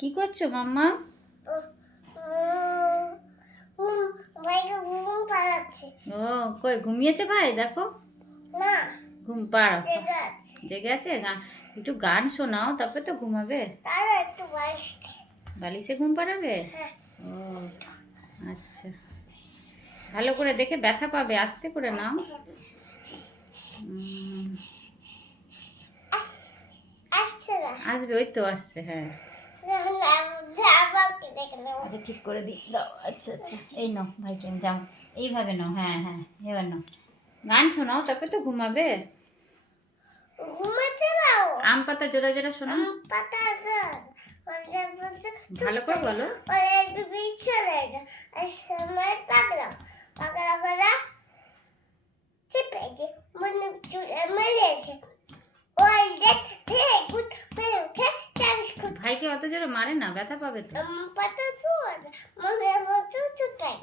কি করছো মাম্মা? ভাইকে ঘুম পাড়াচ্ছে। ও কই ঘুমিয়েছে ভাই? দেখো না, ঘুম পাড়াও। জেগে আছে। জেগে আছে? একটু গান শোনাও, তারপরে তো ঘুমাবে। তাহলে একটু বসতে। বালিশে ঘুম পাড়াবে? হ্যাঁ। ও আচ্ছা, ভালো করে দেখে, ব্যথা পাবে, আস্তে করে নাও। উম, আসছে না। আসবে, ওই তো আসছে। হ্যাঁ আচ্ছা, ঠিক করে দিই, দাও। আচ্ছা আচ্ছা, এই নাও ভাইকে যাও, এইভাবে নাও। হ্যাঁ হ্যাঁ, এবার নাও, গান শোনাও, তারপরে তো ঘুমাবে। ঘুমাতে দাও। আম পাতা জোড়া জোড়া শোনাও। পাতা ভালো করে বলো। একটু বিছানা সময় পাগলাম পাগলা পাগলা চেপেছে মনে চুলে মেরেছে ওই দেখ হে গুড মেরে চাবিস খুব ভাইকে অত জোরে মারে না, ব্যথা পাবে তো। পাতা চুল মনে হচ্ছে চুটাই